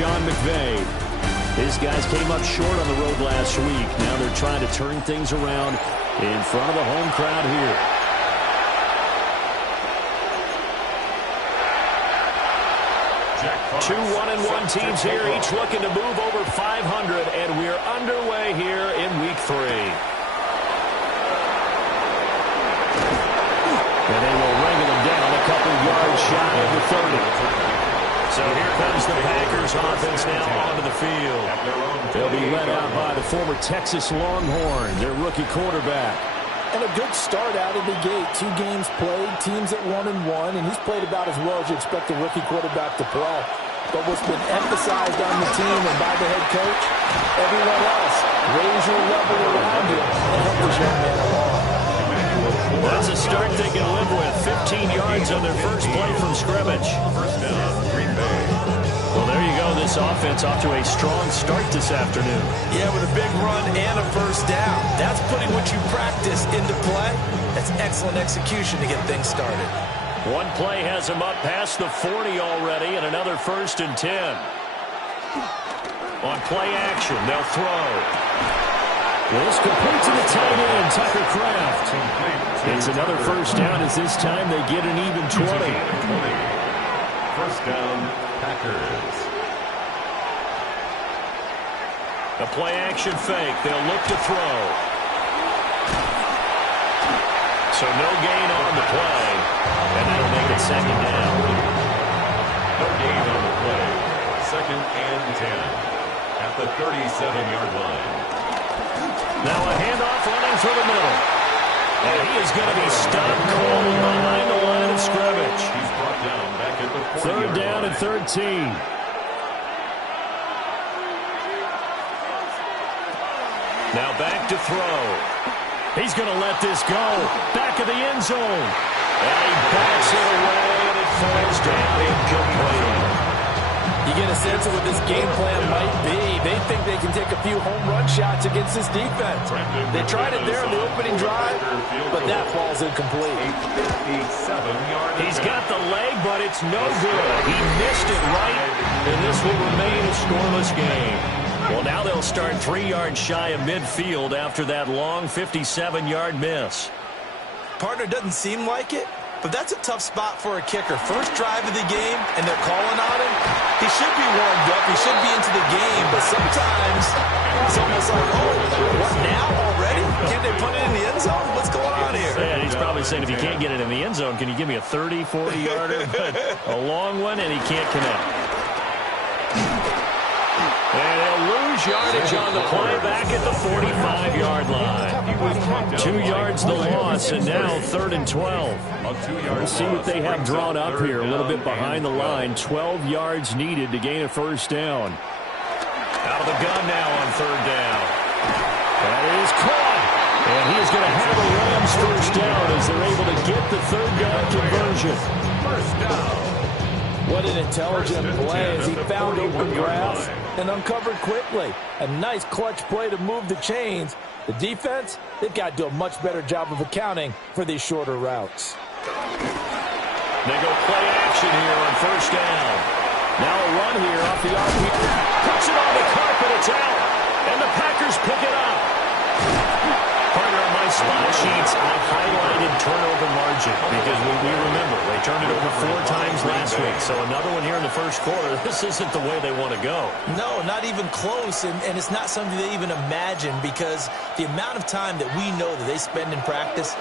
Sean McVay. His guys came up short on the road last week. Now they're trying to turn things around in front of the home crowd here. Two 1-1 teams here, each looking to move over 500, and we're underway here in Week 3. And they will wrangle them down a couple yards shy of the 30. So here comes the Packers offense now onto the field. They'll be led out by the former Texas Longhorn, their rookie quarterback. And a good start out of the gate. 2 games played, teams at 1-1, and he's played about as well as you expect a rookie quarterback to play. But what's been emphasized on the team and by the head coach, everyone else, raise your level around you and help this young man along. That's a start they can live with. 15 yards on their first play from scrimmage. First down, Green Bay. Well, there you go. This offense off to a strong start this afternoon. Yeah, with a big run and a first down. That's putting what you practice into play. That's excellent execution to get things started. One play has him up past the 40 already, and another 1st and 10. On play action, they'll throw. This complete to the tight end, Tucker Kraft. It's another first down as this time they get an even 20. First down, Packers. A play action fake. They'll look to throw. So no gain on the play. And that'll make it second down. No gain on the play. Second and 10 at the 37-yard line. Now a handoff running through the middle. And he is going to be stopped cold behind the line of scrimmage. He's brought down back at the 40-yard line. Third down and 13. Now back to throw. He's going to let this go. Back of the end zone. And he backs it away, and it falls down incomplete. You get a sense of what this game plan might be. They think they can take a few home run shots against this defense. They tried it there in the opening drive, but that falls incomplete. He's got the leg, but it's no good. He missed it right, and this will remain a scoreless game. Well, now they'll start 3 yards shy of midfield after that long 57-yard miss. Partner, doesn't seem like it, but that's a tough spot for a kicker. First drive of the game, and they're calling on him. He should be warmed up. He should be into the game, but sometimes it's almost like, oh, what now already? Can't they put it in the end zone? What's going on here? Yeah, he's probably saying, if you can't get it in the end zone, can you give me a 30, 40-yarder? But a long one, and he can't connect. And they'll lose yardage on the play back at the 45-yard line. 2 yards the loss, and now 3rd and 12. Let's see what they have drawn up here. A little bit behind the line. 12 yards needed to gain a first down. Out of the gun now on 3rd down. That is caught. And he is going to have a Rams first down as they're able to get the 3rd down conversion. First down. What an intelligent play as he found open grass and uncovered quickly. A nice clutch play to move the chains. The defense, they've got to do a much better job of accounting for these shorter routes. They go play action here on first down. Now a run here off the RP. Puts it on the carpet. It's out. And the Packers pick it up. Partner, on my spot sheets, I highlighted turnover margin because we remember they turned it over 4 times last week. So another one here in the first quarter. This isn't the way they want to go. No, not even close, and it's not something they even imagine because the amount of time that we know that they spend in practice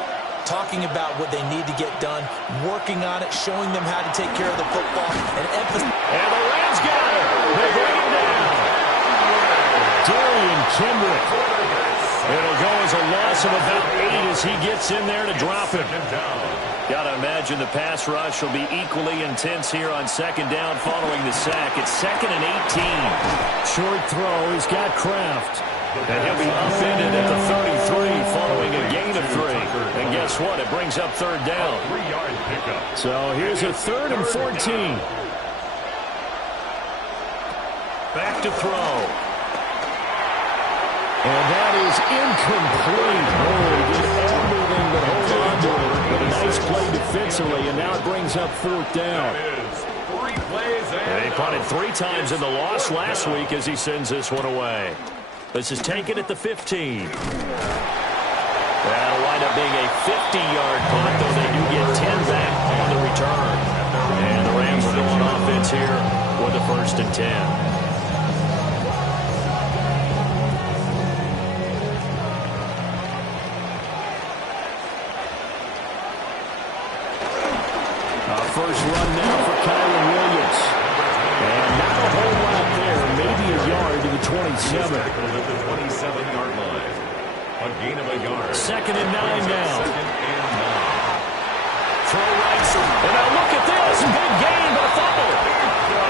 talking about what they need to get done, working on it, showing them how to take care of the football, and emphasis. And the Rams got it. They bring it down. Darian Kendrick. It'll go as a loss of about 8 as he gets in there to drop it. Got to imagine the pass rush will be equally intense here on 2nd down following the sack. It's 2nd and 18. Short throw. He's got Kraft. And he'll be upended at the 33 following a gain of 3. And guess what? It brings up 3rd down. 3-yard pickup. So here's a 3rd and 14. Back to throw. And that is incomplete. Oh, he did everything but hold on to it. But a nice play defensively, and now it brings up 4th down. That is 3 And he punted 3 times in the loss last week as he sends this one away. This is taken at the 15. That'll wind up being a 50-yard punt, though they do get 10 back on the return. And the Rams will go on offense here with a 1st and 10. First run now for Kyron Williams. And not a whole lot there. Maybe a yard to the 27. At the 27-yard line. A gain of a yard. 2nd and 9 now. 2nd and 9. Throw right. And now look at this. Big gain, but a fumble.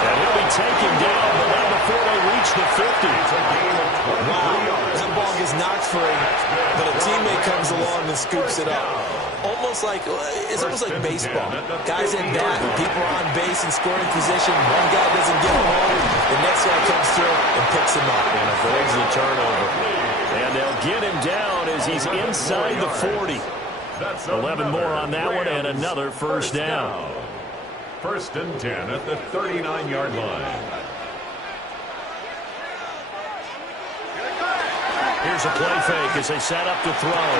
And he'll be taken down, but not before they reach the 50. It's a gain of 23 yards. That ball gets knocked free, but a teammate comes along and scoops it up. It's almost like baseball. Guys at bat, people are on base in scoring position. One guy doesn't get him home. The next guy comes through and picks him up. And avoids the turnover. And they'll get him down as he's inside the 40. 11 more on that one and another first down. 1st and 10 at the 39-yard line. Here's a play fake as they set up to throw.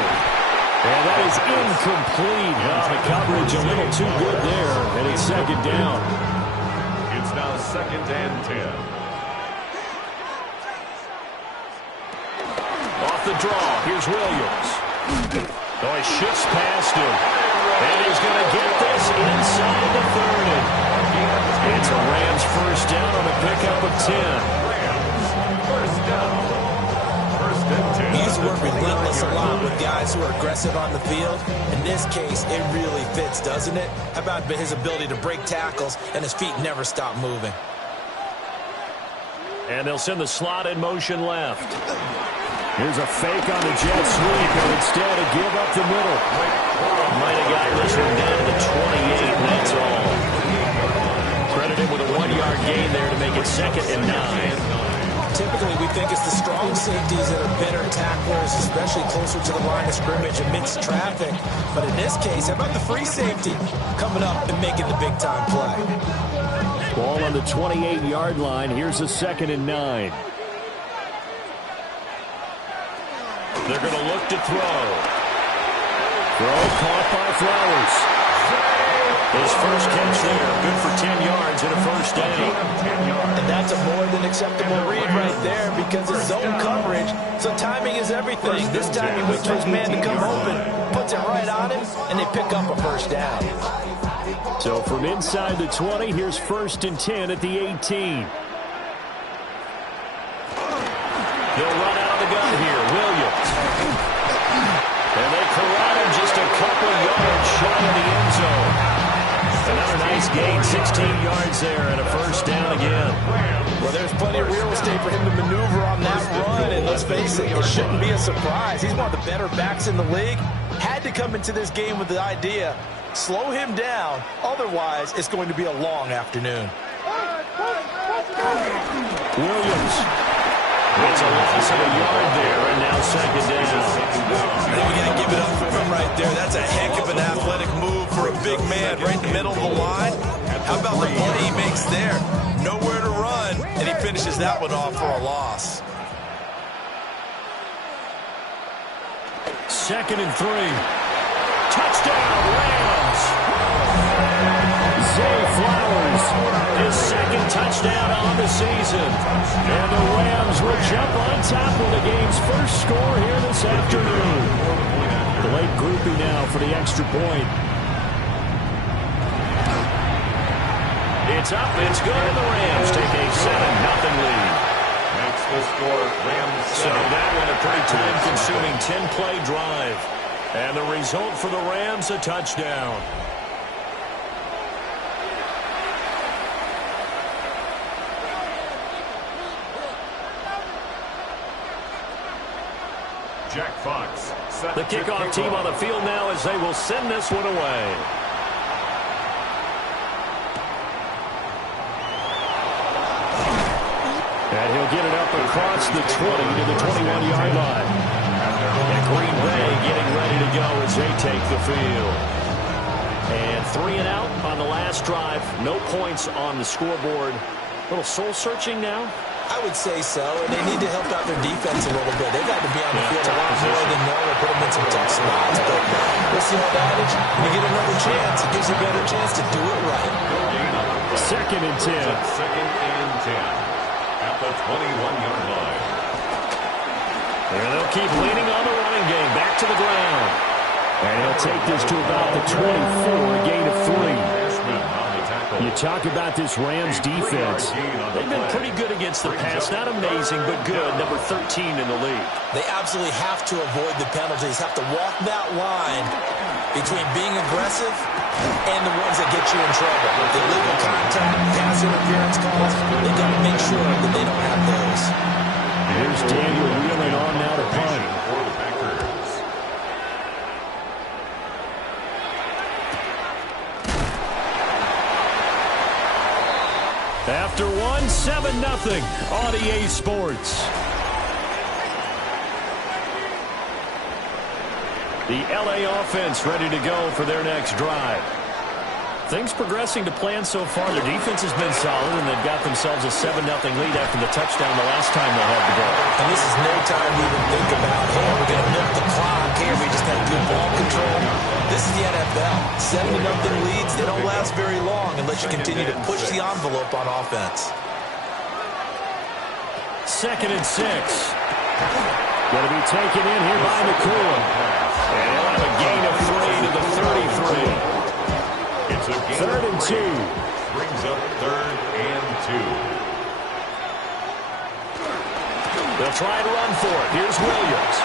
And that is incomplete. The coverage a little too good there, and it's 2nd down. It's now 2nd and 10. Off the draw, here's Williams. Oh, he shifts past him. And he's going to get this inside the 30. It's a Rams 1st down on a pickup of 10. First down. 1st and 10. He used to work relentless a lot with guys who are aggressive on the field. In this case, it really fits, doesn't it? How about his ability to break tackles and his feet never stop moving? And they'll send the slot in motion left. Here's a fake on the jet sweep, and instead a give up the middle. Might have got this one down to the 28, and that's all. Credit him with a 1-yard gain there to make it 2nd and 9. Typically, we think it's the strong safeties that are better tacklers, especially closer to the line of scrimmage amidst traffic. But in this case, how about the free safety coming up and making the big-time play? Ball on the 28-yard line. Here's a 2nd and 9. They're going to look to throw. Throw caught by Flowers. His first catch there. Good for 10 yards and a 1st down. And that's a more than acceptable read right there because it's zone coverage, so timing is everything. This time he waits for his man to come open, puts it right on him, and they pick up a 1st down. So from inside the 20, here's 1st and 10 at the 18. They'll run out of the gun here. Williams. And they corral him just a couple yards shy of the end zone. Another nice gain, 16 yards there, and a 1st down again. Well, there's plenty of real estate for him to maneuver on that run, and let's face it, it shouldn't be a surprise. He's one of the better backs in the league. Had to come into this game with the idea, slow him down, otherwise it's going to be a long afternoon. Williams. It's a loss of a yard there, and now 2nd down. We got to give it up for him right there. That's a heck of an athletic move for a big man right in the middle of the line. How about the play he makes there? Nowhere to run, and he finishes that one off for a loss. 2nd and 3. Touchdown, Rams. Zay Flowers, his 2nd touchdown on the season. And the Rams will jump on top with the game's first score here this afternoon. The late groupie now for the extra point. It's up, it's good, and the Rams take a 7-0 lead. Makes the score Rams 7. So that one a pretty time-consuming 10-play drive. And the result for the Rams, a touchdown. Jack Fox. The kickoff team on the field now as they will send this one away. And he'll get it up across the 20 to the 21-yard line. And Green Bay getting ready to go as they take the field. And 3 and out on the last drive. No points on the scoreboard. A little soul-searching now. I would say so, and they need to help out their defense a little bit. They've had to be on the field a lot more than normal, put them in some tough spots. But what's the old adage? When you get another chance, it gives you a better chance to do it right. 2nd and 10. 2nd and 10 at the 21-yard line. And they'll keep leaning on the running game. Back to the ground. And he'll take this to about the 24, a gain of 3. You talk about this Rams defense. They've been pretty good against the pass. Not amazing, but good. Number 13 in the league. They absolutely have to avoid the penalties, have to walk that line between being aggressive and the ones that get you in trouble. The illegal contact, pass interference calls, they've got to make sure that they don't have those. Here's Daniel wheeling on now to punt. For the Packers. After 7-0 on EA Sports. The LA offense ready to go for their next drive. Things progressing to plan so far. Their defense has been solid, and they've got themselves a 7-0 lead after the touchdown the last time they had the ball. And this is no time to even think about, hey, we're going to milk the clock here. We just have good ball control. This is the NFL. 7-0 leads, they don't last very long unless you continue to push the envelope on offense. 2nd and 6. Going to be taken in here by McCoy. And he'll have a gain of 3 to the 33. It's a gain 3rd and 2. Brings up 3rd and 2. They'll try and run for it. Here's Williams.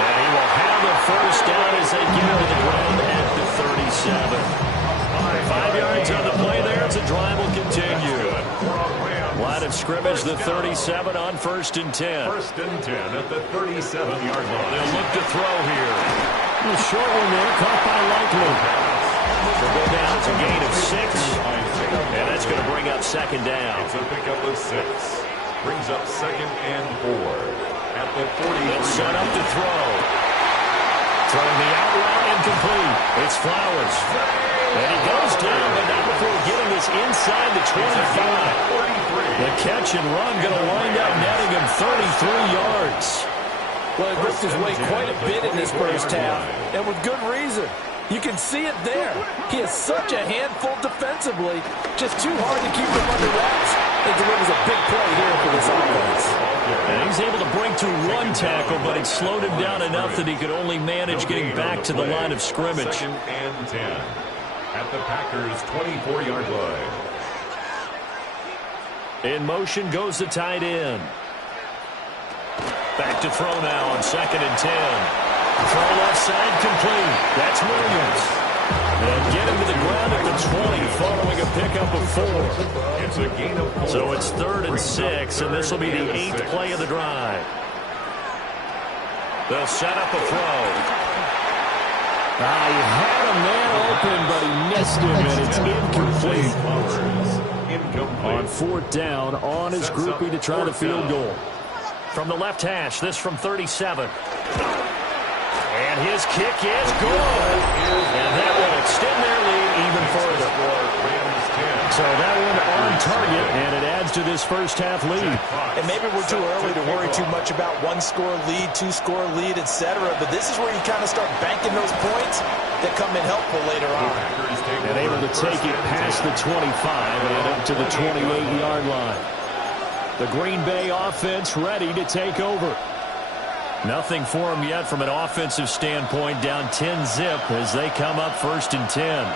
And he will have the first down as they get to the ground at the 37. 5 yards on the play there as the drive will continue. Line of scrimmage, the 37 on 1st and 10. 1st and 10 at the 37-yard line. They'll look to throw here. A short one there, caught by Likely. They'll go down to a gain of 6. And that's going to bring up 2nd down. It's a pickup of 6. Brings up 2nd and 4. At the 40. They'll set up to throw. Throwing the out route incomplete. It's Flowers. And he goes down, but not before getting this inside the 25. The catch and run going to wind up netting him 33 yards. Well, he worked his way quite a bit in this first half, and with good reason. You can see it there. He is such a handful defensively. Just too hard to keep him under wraps. It delivers a big play here for this offense. And he's able to bring to one tackle, but it slowed him down enough that he could only manage getting back to the line of scrimmage. 2nd and 10 at the Packers' 24-yard line. In motion goes the tight end. Back to throw now on 2nd and 10. Throw left side complete. That's Williams. They'll get him to the ground at the 20 following a pickup of 4. It's a gain of 4. So it's 3rd and 6, and this will be the 8th play of the drive. They'll set up a throw. He had a man open, but he missed him, and it's incomplete. On 4th down, on his groupie to try the field goal. From the left hash, this from 37. And his kick is good. And that will extend their lead even further. So that one on target, and it adds to this first half lead. And maybe we're too early to worry too much about 1-score lead, 2-score lead, etc. But this is where you kind of start banking those points that come in helpful later on. And able to take it past the 25 and up to the 28-yard line. The Green Bay offense ready to take over. Nothing for them yet from an offensive standpoint, down 10-zip as they come up 1st and 10.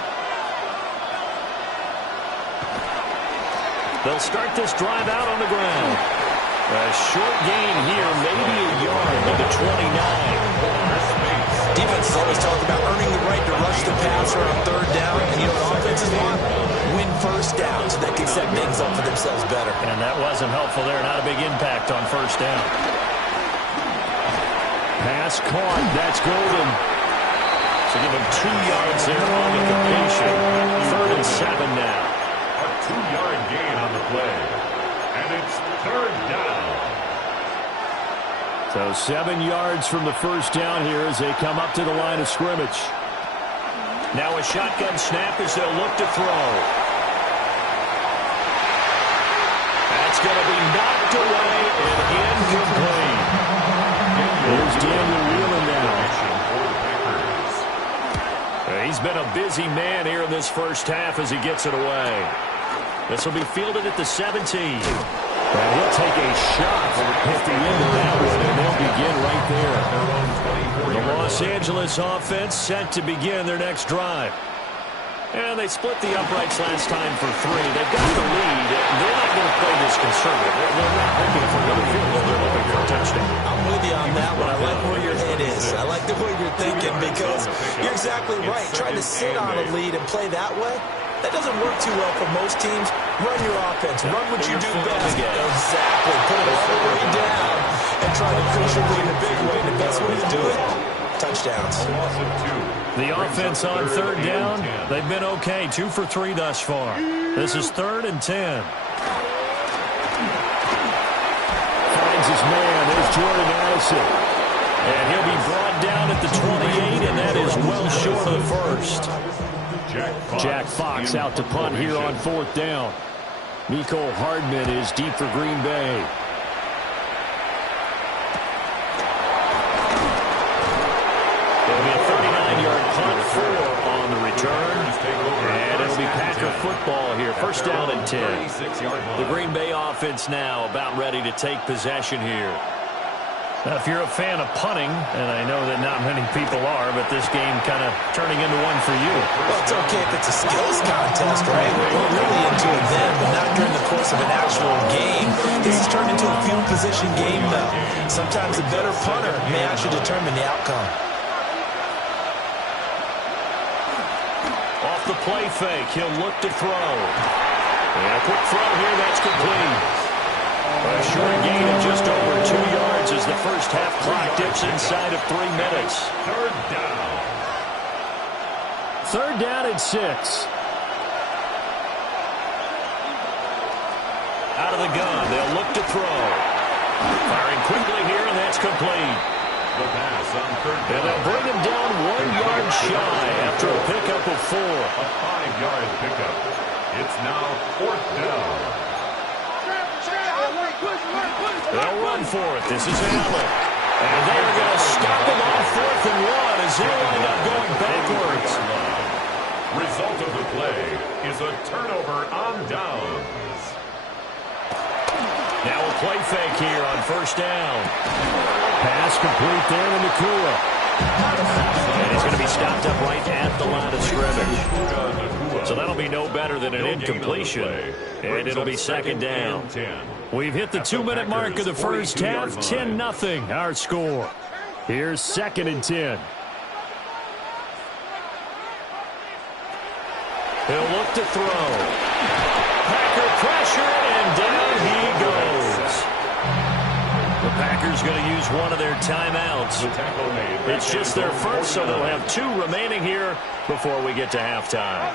They'll start this drive out on the ground. A short gain here, maybe a yard to the 29. Defenses always talk about earning the right to rush the passer on 3rd down, and you know what offenses want? Win 1st down so they can set things up for themselves better. And that wasn't helpful there, not a big impact on 1st down. Pass caught, that's Golden. So give him 2 yards there on the completion. 3rd and 7 now. A 2-yard gain on the play. And it's 3rd down. So 7 yards from the 1st down here as they come up to the line of scrimmage. Now a shotgun snap as they'll look to throw. That's going to be knocked away and incomplete. Here's Daniel Wheeler now. He's been a busy man here in this first half as he gets it away. This will be fielded at the 17. And he'll take a shot at the end of that one, and they'll begin right there. The Los Angeles offense set to begin their next drive. And they split the uprights last time for 3. They've got the lead. They're not going to play this conservative. They're not looking for another field goal. They're looking for a touchdown. I'm with you on that one. I like where your head is. I like the way you're thinking because you're exactly right. Trying to sit on a lead and play that way, that doesn't work too well for most teams. Run your offense. Run what you do best. Exactly. Put it all the way down and try to push your lead in a big way. And the best way to do it, touchdowns. The offense on third down, they've been okay. 2 for 3 thus far. This is 3rd and 10. Finds his man. There's Jordan Addison. And he'll be brought down at the 28, and that is well short of the first. Jack Fox out to punt here on 4th down. Mecole Hardman is deep for Green Bay. It'll be a 39-yard punt, 4 on the return. And it'll be Packer football here. First down and 10. The Green Bay offense now about ready to take possession here. Now, if you're a fan of punting, and I know that not many people are, but this game kind of turning into one for you. Well, it's okay if it's a skills contest, right? We're really into it then, but not during the course of an actual game. This has turned into a field position game, though. Sometimes a better punter may actually determine the outcome. Off the play fake, he'll look to throw. And a quick throw here, that's complete. A short gain of just over 2 yards as the first half clock dips inside of 3 minutes. Third down and 6. Out of the gun, they'll look to throw. Firing quickly here, and that's complete. And they'll bring him down 1 yard shy after a pickup of 4. A 5-yard pickup. It's now 4th down. They'll run for it. This is Allen. And they're going to stop him on 4th and 1 as he'll end up going backwards. Result of the play is a turnover on downs. Now a play fake here on first down. Pass complete there to Nakua. And he's going to be stopped up right at the line of scrimmage. So that'll be no better than an incompletion. And it'll be second down. We've hit the 2-minute mark of the first half. 10-0 our score. Here's 2nd and 10. He'll look to throw. Packer pressure, and down he goes. The Packers going to use one of their timeouts. It's just their first, so they'll have 2 remaining here before we get to halftime.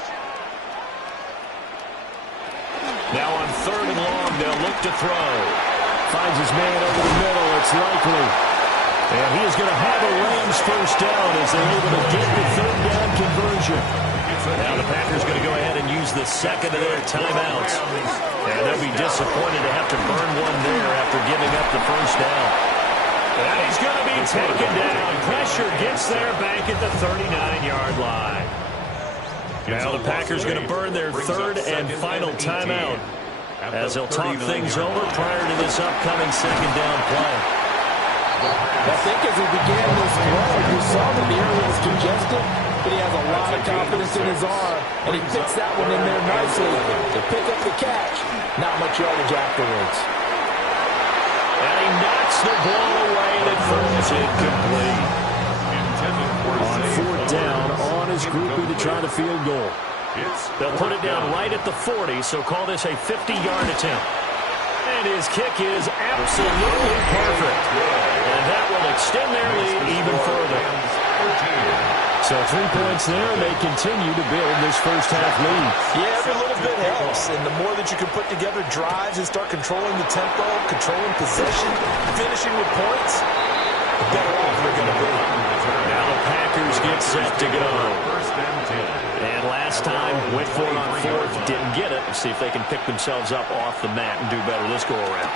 Now on 3rd and long, they'll look to throw. Finds his man over the middle. It's likely. And he is going to have a Rams first down as they're able to get the 3rd down conversion. Now the Packers going to go ahead and use the second of their timeouts. And they'll be disappointed to have to burn one there after giving up the first down. And he's going to be taken down. Pressure gets there back at the 39-yard line. Now the Packers going to burn their 3rd and final timeout as they'll talk things over prior to this upcoming second down play. I think as he began this run, you saw that the area was congested, but he has a lot of confidence in his arm, and he fits that one in there nicely to pick up the catch. Not much yardage afterwards. And he knocks the ball away, and it falls incomplete. On 4th down, on his groupie to try the field goal. They'll put it down right at the 40, so call this a 50-yard attempt. And his kick is absolutely perfect. And that will extend their lead even further. So 3 points there, and they continue to build this first half lead. Yeah, every little bit helps. And the more that you can put together drives and start controlling the tempo, controlling possession, finishing with points, the better off they're going to be. Now the Packers get set to go. and 10. And last time, went for it on fourth, didn't get it. See if they can pick themselves up off the mat and do better this go around.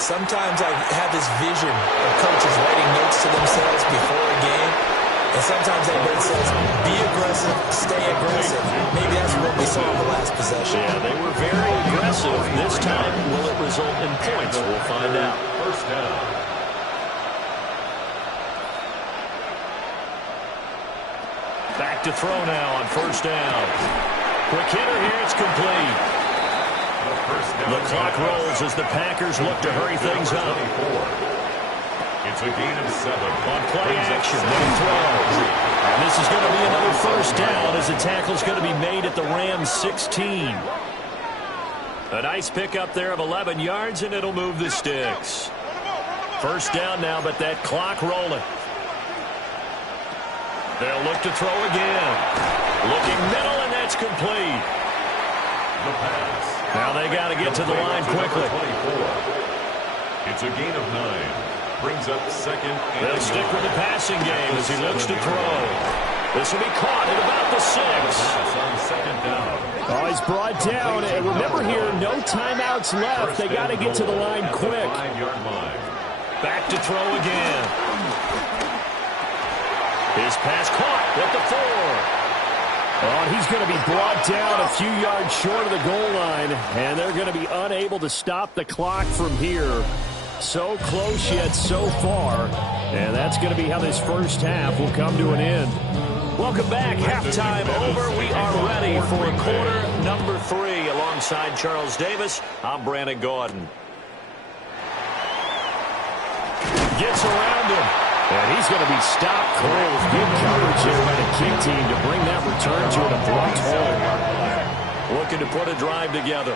Sometimes I have this vision of coaches writing notes to themselves before a game. And sometimes that note says, be aggressive, stay aggressive. Maybe that's what we saw in the last possession. Yeah, they were very aggressive. This time, will it result in points? We'll find out. First down. Back to throw now on first down. Quick hitter here, it's complete. The clock rolls as the Packers look to hurry things up. It's a gain of 7. On play action, no throw. And this is going to be another first down as the tackle's going to be made at the Rams 16. A nice pickup there of 11 yards, and it'll move the sticks. First down now, but that clock rolling. They'll look to throw again. Looking middle, and that's complete. The pass. Now they got to get to the line quickly. 24. It's a gain of 9. Brings up second. They'll stick with the passing game as he looks to throw. This will be caught at about the 6. On second down. Oh, he's brought down. And remember here, no timeouts left. They got to get to the line quick. 5-yard line. Back to throw again. His pass caught at the 4. Oh, he's going to be brought down a few yards short of the goal line, and they're going to be unable to stop the clock from here. So close yet so far, and that's going to be how this first half will come to an end. Welcome back. Halftime over. We are ready for quarter number 3. Alongside Charles Davis, I'm Brandon Gaudin. Gets around him. And he's going to be stopped cold. Good coverage here by the kick team to bring that return to an abrupt halt. Looking to put a drive together.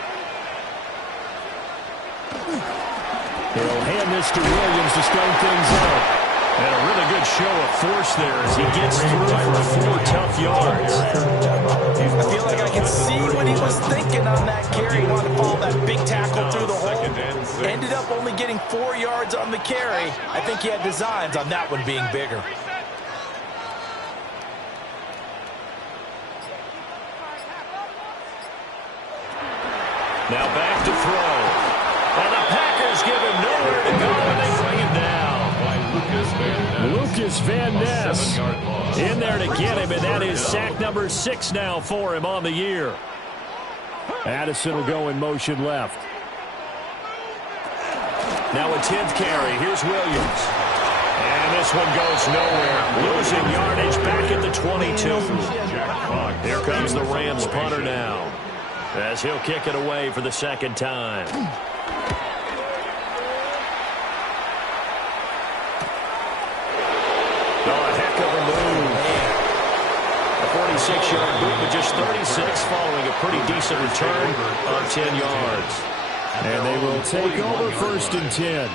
He'll hand this to Williams to start things out. And a really good show of force there as he gets through for 4 tough yards. I feel like I can see what he was thinking on that carry. He wanted to follow that big tackle through the hole. Ended up only getting 4 yards on the carry. I think he had designs on that one being bigger. Now back to throw. And the Packers give him nowhere to go, and they bring him down. Lucas Van Ness in there to get him, and that is sack number 6 now for him on the year. Addison will go in motion left. Now a 10th carry. Here's Williams. And this one goes nowhere. Losing yardage back at the 22. Here comes the Rams punter now, as he'll kick it away for the second time. Oh, a heck of a move. A 46-yard boot with just 36 following a pretty decent return of 10 yards. And they will take over first and 10.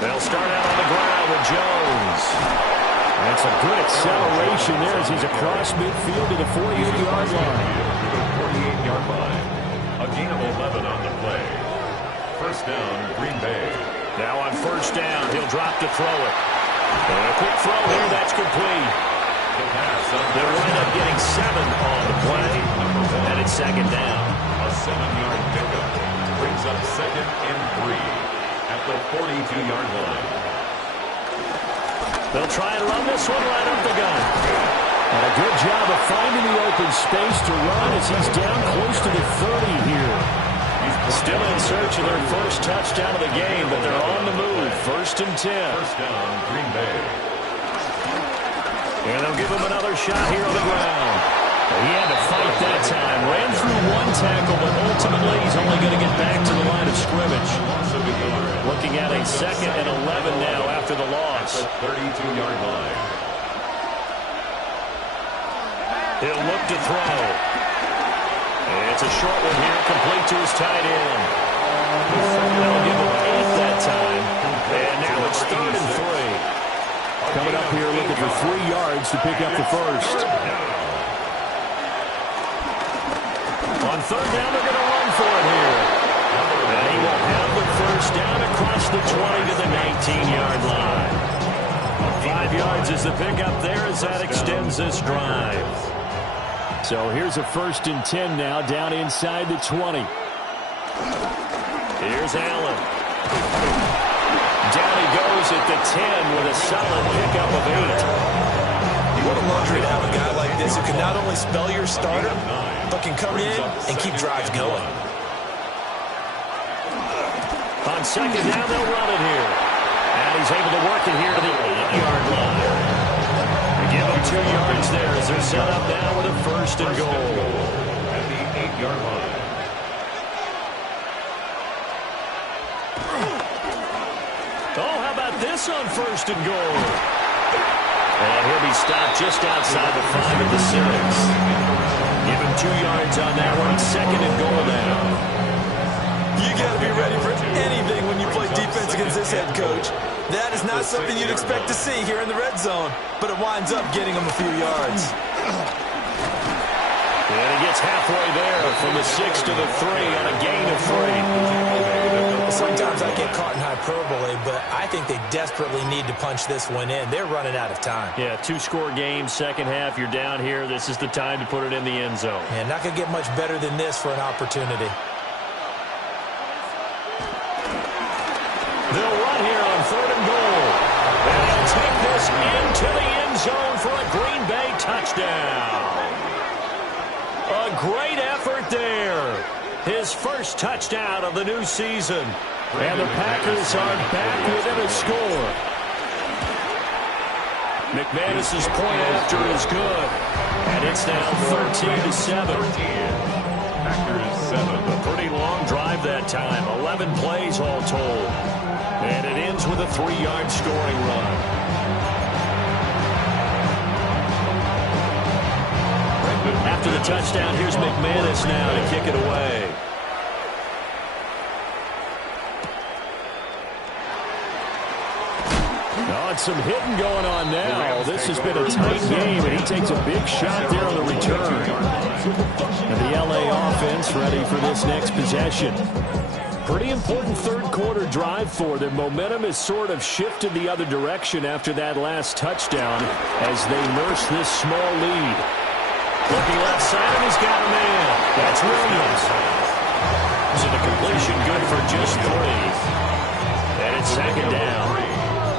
They'll start out on the ground with Jones. And some good acceleration there as he's across midfield to the 48-yard line. 48-yard line. A gain of 11 on the play. First down, Green Bay. Now on first down, he'll drop to throw it. And a quick throw there, that's complete. The pass. They'll wind up getting 7 on the play. And it's second down. A 7-yard pickup. Brings up second and 3 at the 42-yard line. They'll try and run this one right up the gut. And a good job of finding the open space to run as he's down close to the 30 here. Still in search of their first touchdown of the game, but they're on the move. First and 10. First down, Green Bay. And they'll give him another shot here on the ground. He had to fight that time. Ran through 1 tackle, but ultimately he's only going to get back to the line of scrimmage. Looking at a second and 11 now after the loss. 32-yard line. He'll look to throw. And it's a short one here, complete to his tight end. They'll give him 8 that time. And now it's third and 3. Coming up here looking for 3 yards to pick up the first. On third down, they're going to run for it here. And he first down across the 20 to the 19-yard line. 5 yards is the pickup there as that extends this drive. So here's a 1st and 10 now, down inside the 20. Here's Allen. Down he goes at the 10 with a solid pickup of 8. What a luxury to have a guy like this who can not only spell your starter, but can come in and keep drives going. On 2nd down, they'll run it here. And he's able to work it here to the 8-yard line. They give him 2 yards there as they're set up now with a 1st and goal. At the 8-yard line. Oh, how about this on 1st and goal? And he'll be stopped just outside the 5 at the 6. Give him 2 yards on that one. 2nd and goal now. You got to be ready for anything when you play defense against this head coach. That is not something you'd expect to see here in the red zone, but it winds up getting him a few yards. And he gets halfway there from the 6 to the 3 on a gain of 3. Sometimes I get caught in hyperbole, but I think they desperately need to punch this one in. They're running out of time. Yeah, 2-score game, second half, you're down here. This is the time to put it in the end zone. And not going to get much better than this for an opportunity. They'll run here on 3rd and goal. And he'll take this into the end zone for a Green Bay touchdown. A great effort there. His first touchdown of the new season. And the Packers are back within a score. McManus's point after is good. And it's now 13-7. Packers 7. A pretty long drive that time. 11 plays all told. And it ends with a 3-yard scoring run. After the touchdown, here's McManus now to kick it away. Oh, and some hitting going on now. This has been a tight game, and he takes a big shot there on the return. And the LA offense ready for this next possession. Pretty important third-quarter drive for them. Momentum has sort of shifted the other direction after that last touchdown as they nurse this small lead. Looking left side, and he's got a man. That's Williams. So the completion good for just 3. And it's 2nd down.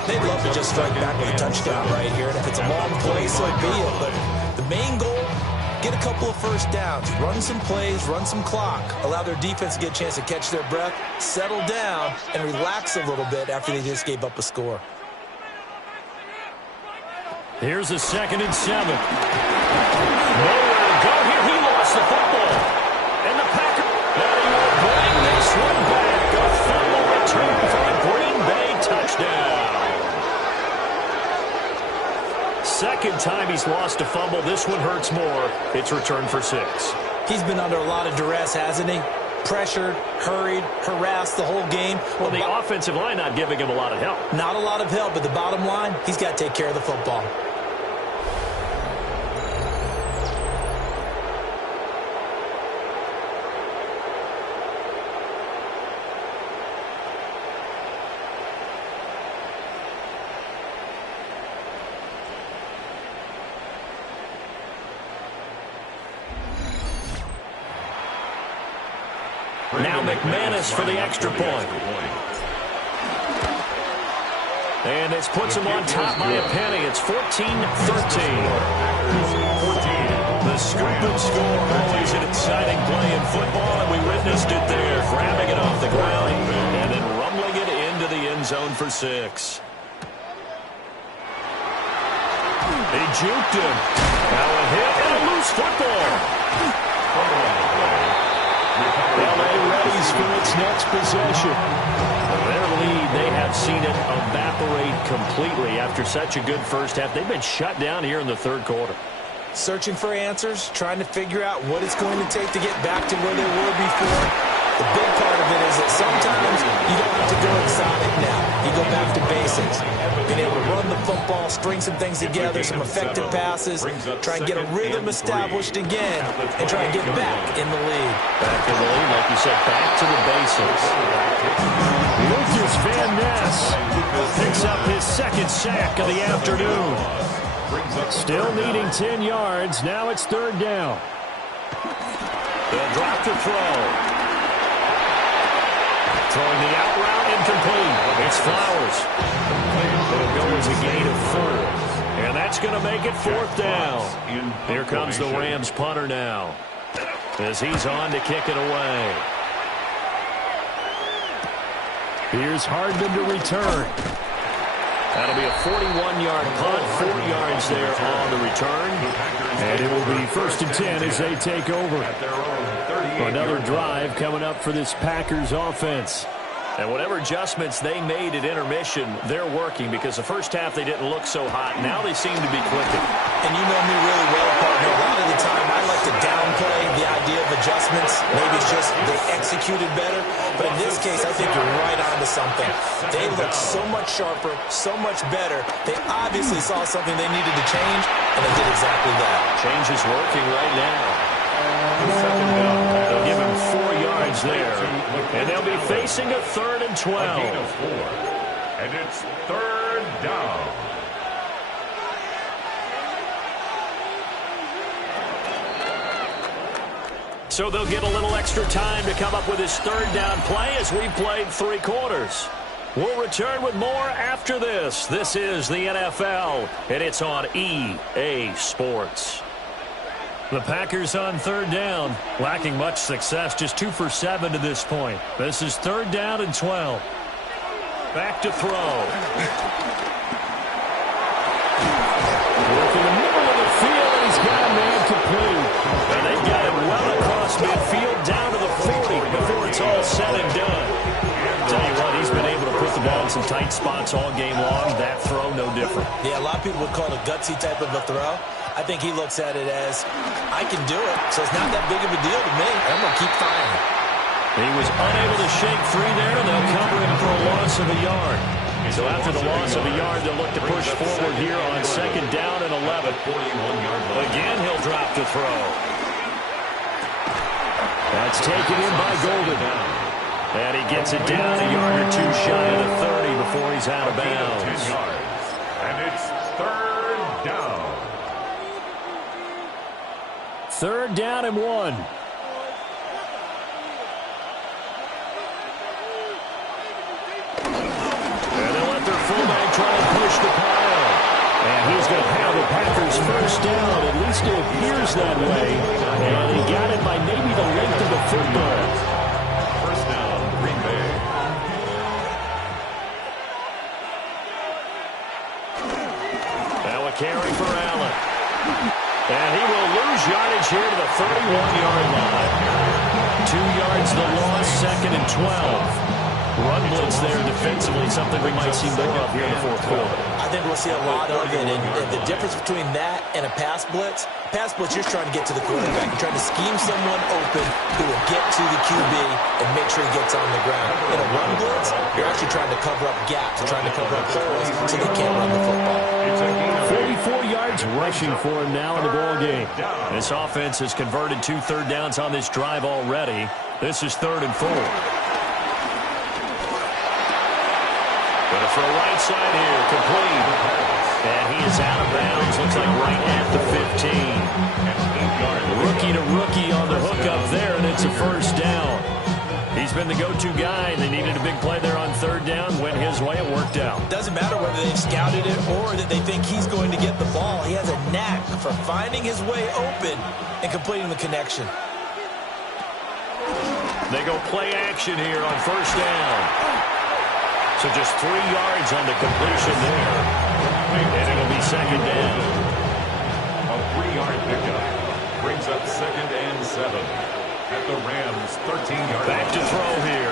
They'd love to just strike back with a touchdown right here. And if it's a long play, so be it. But the main goal, get a couple of first downs, run some plays, run some clock, allow their defense to get a chance to catch their breath, settle down, and relax a little bit after they just gave up a score. Here's a 2nd and 7. Nowhere to go here. He lost the football. And the Packers, he will bring this one back. A fumble return for a Green Bay touchdown. Second time he's lost a fumble. This one hurts more. It's returned for 6. He's been under a lot of duress, hasn't he? Pressured, hurried, harassed the whole game. Well, the offensive line not giving him a lot of help. Not a lot of help, but the bottom line, he's got to take care of the football. Now McManus for the extra point. And this puts him on top by a penny. It's 14-13. The scoop and score, always an exciting play in football, and we witnessed it there, grabbing it off the ground and then rumbling it into the end zone for 6. He juked him. Now a hit and a loose football. LA readies for its next possession. Their lead, they have seen it evaporate completely after such a good first half. They've been shut down here in the third quarter. Searching for answers, trying to figure out what it's going to take to get back to where they were before. The big part of it is that sometimes you don't have to go exotic now. You go back to basics. Being able to run the football, string some things together, some effective passes, try and get a rhythm established again, and try and get back in the lead. Back in the lead, like you said, back to the basics. Lucas Van Ness picks up his second sack of the afternoon. Still needing 10 yards. Now it's third down. They'll drop the throw. Throwing the out route incomplete. It's Flowers. It'll go as a gain of 4. And that's going to make it fourth down. Here comes the Rams punter now, as he's on to kick it away. Here's Hardman to return. That'll be a 41-yard punt, 4 yards there on the return. And it will be 1st and 10 as they take over. Another drive coming up for this Packers offense. And whatever adjustments they made at intermission, they're working, because the first half they didn't look so hot. Now they seem to be clicking. And you know me really well, partner. A lot of the time I like to downplay the idea of adjustments. Maybe it's just they executed better. But in this case, I think you're right on to something. They look so much sharper, so much better. They obviously saw something they needed to change, and they did exactly that. Change is working right now. They'll give him 4 yards there. And they'll be facing a 3rd and 12. A gain of 4. And it's third down. So they'll get a little extra time to come up with his third down play as we played 3 quarters. We'll return with more after this. This is the NFL, and it's on EA Sports. The Packers on third down, lacking much success, just 2 for 7 to this point. This is 3rd down and 12. Back to throw. Work in the middle of the field, and he's got a man complete. And they've got him well across midfield, down to the 40 before it's all said and done. Tell you what, he's been able to put the ball in some tight spots all game long. That throw, no different. Yeah, a lot of people would call it a gutsy type of a throw. I think he looks at it as, I can do it, so it's not that big of a deal to me. I'm going to keep firing. He was unable to shake free there. They'll cover him for a loss of a yard. So after the loss of a yard, they'll look to push forward here on 2nd down and 11. Again, he'll drop to throw. That's taken in by Golden. And he gets it down a yard or 2 shy of the 30 before he's out of bounds. And it's third down. 3rd down and 1. And they'll let their fullback try to push the pile. And he's going to have the Packers first down. At least it appears that way. And he got it by maybe the length of the football. First down, Green Bay. Now a carry for Allen. And he will lose yardage here to the 31-yard line. 2 yards the loss, 2nd and 12. Run blitz there defensively, something we might see more of here in the 4th quarter. I think we'll see a lot of it, and the difference between that and a pass blitz, you're trying to get to the quarterback. You're trying to scheme someone open who will get to the QB and make sure he gets on the ground. In a run blitz, you're actually trying to cover up gaps, trying to cover up holes so they can't run the football. 44 yards rushing for him now in the ball game. This offense has converted 2 third downs on this drive already. This is 3rd and 4. Going to throw right side here, complete. And he is out of bounds, looks like right at the 15. Rookie to rookie on the hook up there, and it's a first down. He's been the go-to guy. They needed a big play there on 3rd down. Went his way, it worked out. Doesn't matter whether they've scouted it or that they think he's going to get the ball. He has a knack for finding his way open and completing the connection. They go play action here on 1st down. So just 3 yards on the completion there. And it'll be 2nd down. A 3-yard pickup brings up 2nd and 7 at the Rams' 13-yard line. Back to throw here.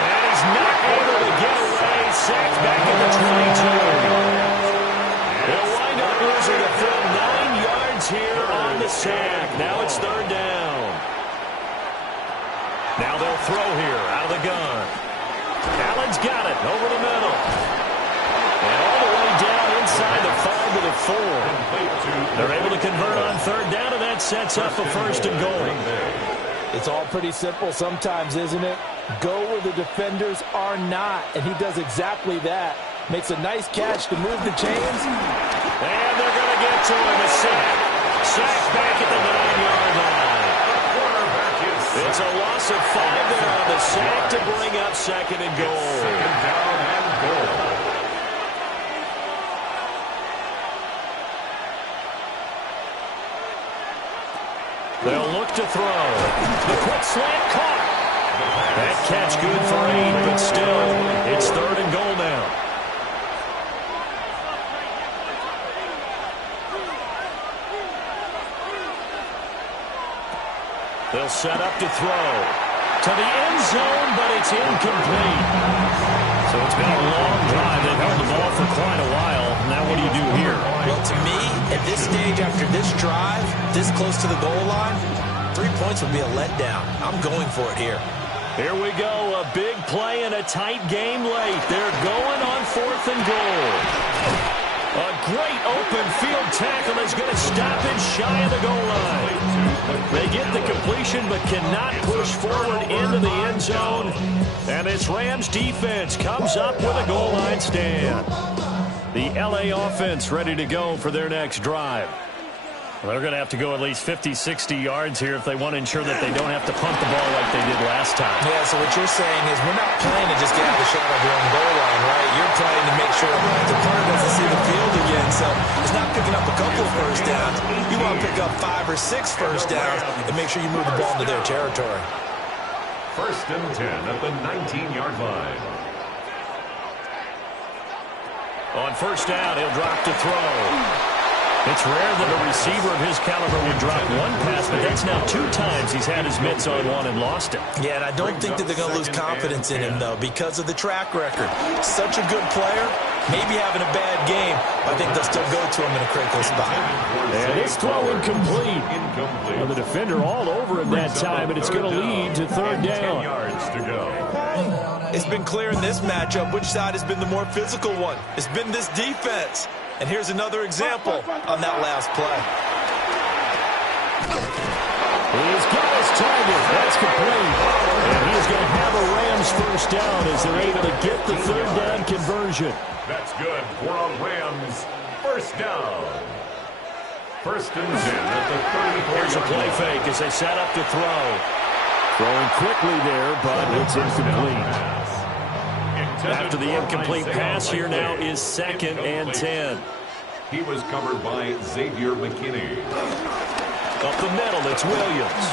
And he's not able to get away. Sacked back at the 22. They'll wind up losing a full 9 yards here on the sack. Now it's 3rd down. Now they'll throw here out of the gun. Allen's got it over the middle. And all the way down inside the 5 to the 4. They're able to convert on 3rd down, and that sets up a 1st and goal. It's all pretty simple sometimes, isn't it? Go where the defenders are not, and he does exactly that. Makes a nice catch to move the chains. And they're going to get to him. A sack. Sack back at the 9-yard line. It's a loss of 5 there on the sack to bring up second and goal. Second down and goal. They'll look to throw. The quick slant caught. That catch good for 8, but still, it's third and goal now. They'll set up to throw. To the end zone, but it's incomplete. So it's been a long drive. They've held the ball for quite a while. Now what do you do here? Well, to me, at this stage after this drive, this close to the goal line, 3 points would be a letdown. I'm going for it here. Here we go, a big play in a tight game late. They're going on 4th and goal. A great open field tackle is going to stop it shy of the goal line. They get the completion but cannot push forward into the end zone. And this Rams defense comes up with a goal line stand. The LA offense ready to go for their next drive. Well, they're going to have to go at least 50, 60 yards here if they want to ensure that they don't have to punt the ball like they did last time. Yeah, so what you're saying is we're not playing to just get out the shot of your own goal line, right? You're playing to make sure the punter doesn't see the field again. So it's not picking up a couple of first downs. You want to pick up 5 or 6 first downs and make sure you move the ball into their territory. First and 10 at the 19-yard line. On first down, he'll drop to throw. It's rare that a receiver of his caliber would drop one pass, but that's now 2 times he's had his mitts on one and lost it. Yeah, and I don't think that they're going to lose confidence in him, though, because of the track record. Such a good player, maybe having a bad game. I think they'll still go to him in a critical spot. And it's throw incomplete. Well, the defender all over him that time, and it's going to lead to third down. 10 yards to go. It's been clear in this matchup which side has been the more physical one. It's been this defense. And here's another example on that last play. He's got his target. That's complete. And he's going to have a Rams first down as they're able to get the third down conversion. That's good for a Rams first down. First and 10 at the 34. Here's a play fake as they set up to throw. Throwing quickly there, but it's incomplete. After the incomplete pass, here now is 2nd and 10. He was covered by Xavier McKinney. Up the middle, it's Williams.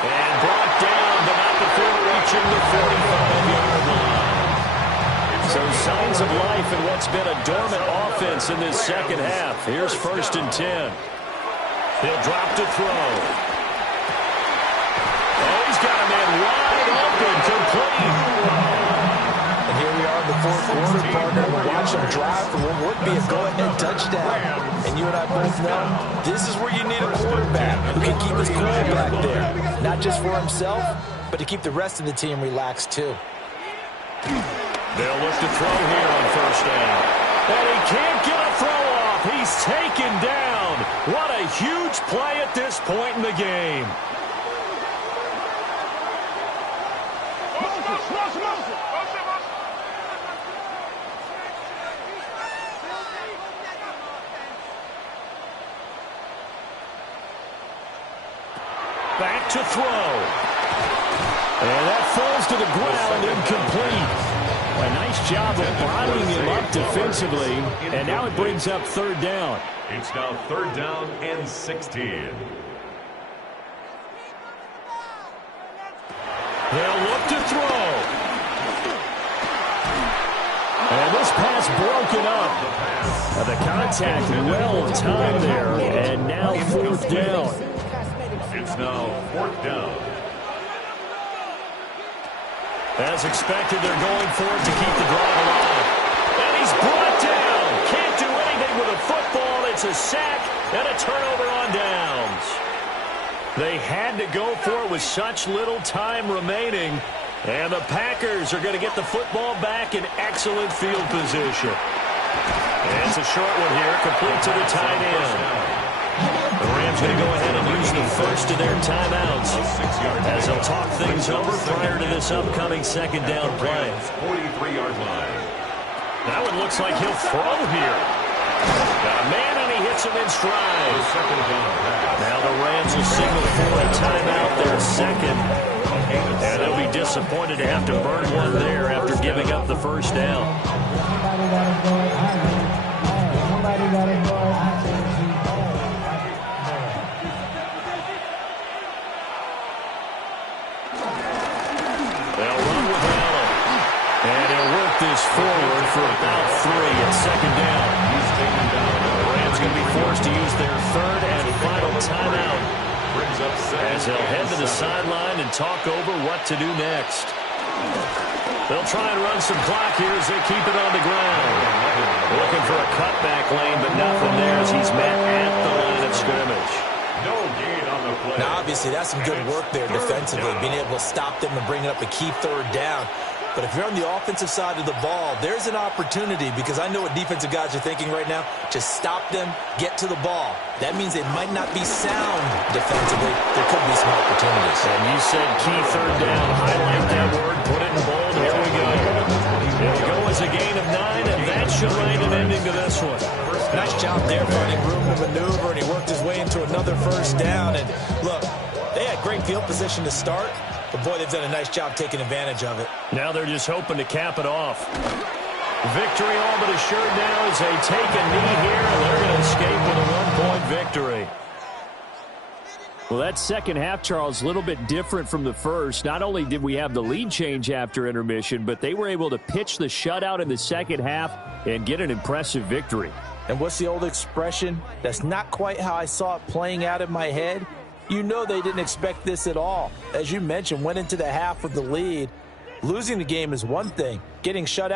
And brought down, but not before reaching the 45-yard line. So signs of life in what's been a dormant offense in this second half. Here's 1st and 10. He'll drop to throw. Oh, he's got a man wide open, complete. The fourth quarter, partner, we're watching them drive for what would be a go-ahead touchdown. And you and I both know this is where you need a quarterback who can keep his cool back there. Not just for himself, but to keep the rest of the team relaxed, too. They'll look to throw here on first down. And he can't get a throw off. He's taken down. What a huge play at this point in the game. Back to throw. And that falls to the ground, incomplete. A nice job of bottling him up defensively. And now it brings up third down. It's now third down and 16. They'll look to throw. And this pass broken up. The contact well timed there. And now 4th down. It's now 4th down. As expected, they're going for it to keep the drive alive. And he's brought down. Can't do anything with a football. It's a sack and a turnover on downs. They had to go for it with such little time remaining. And the Packers are going to get the football back in excellent field position. And it's a short one here, complete to the tight end. The Rams going to go ahead and use the first of their timeouts as they'll talk things over prior to this upcoming second down play. 43-yard line. Now it looks like he'll throw here. Got a man, and he hits him in stride. Now the Rams will signal for a timeout, their second. And they'll be disappointed to have to burn one there after giving up the first down. They'll run with Allen. And he'll work this forward for about 3 at second down. The Rams going to be forced to use their third and final timeout as they'll head to the sideline and talk over what to do next. They'll try and run some clock here as they keep it on the ground. Looking for a cutback lane, but nothing there as he's met at the line of scrimmage. No gain on the play. Now, obviously, that's some good work there defensively, being able to stop them and bring up a key third down. But if you're on the offensive side of the ball, there's an opportunity, because I know what defensive guys are thinking right now. Just stop them, get to the ball. That means they might not be sound defensively. There could be some opportunities. And you said key third down. Highlight that word. Put it in bold. Here we go. It'll go as a gain of 9, and that should write an ending to this one. Nice job there finding room to maneuver, and he worked his way into another first down. And look, they had great field position to start. But, boy, they've done a nice job taking advantage of it. Now they're just hoping to cap it off. Victory all but assured now as they take a knee here, and they're going to escape with a 1-point victory. Well, that second half, Charles, a little bit different from the first. Not only did we have the lead change after intermission, but they were able to pitch the shutout in the second half and get an impressive victory. And what's the old expression? That's not quite how I saw it playing out in my head. You know they didn't expect this at all. As you mentioned, went into the half with the lead. Losing the game is one thing. Getting shut out